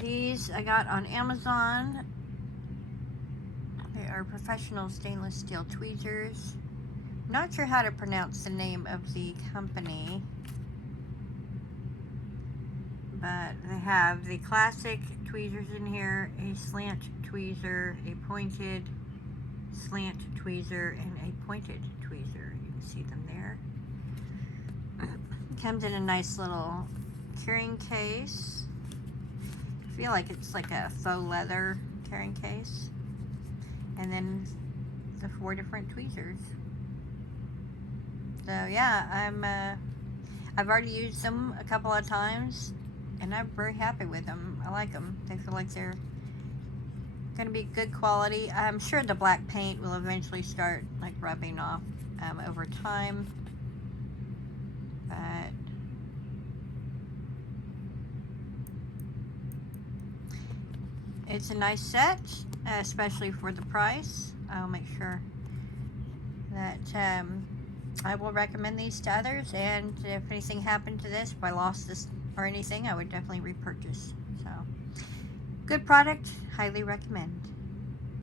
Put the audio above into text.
These I got on Amazon. They are professional stainless steel tweezers. Not sure how to pronounce the name of the company, but they have the classic tweezers in here, a slant tweezer, a pointed slant tweezer, and a pointed tweezer. You can see them there. Comes in a nice little carrying case. I feel like it's like a faux leather carrying case. And then the 4 different tweezers. So yeah, I've already used them a couple of times, and I'm very happy with them. I like them. They feel like they're going to be good quality. I'm sure the black paint will eventually start like rubbing off over time, but it's a nice set, especially for the price. I'll make sure that I will recommend these to others, and if anything happened to this, if I lost this or anything, I would definitely repurchase. So, good product, highly recommend.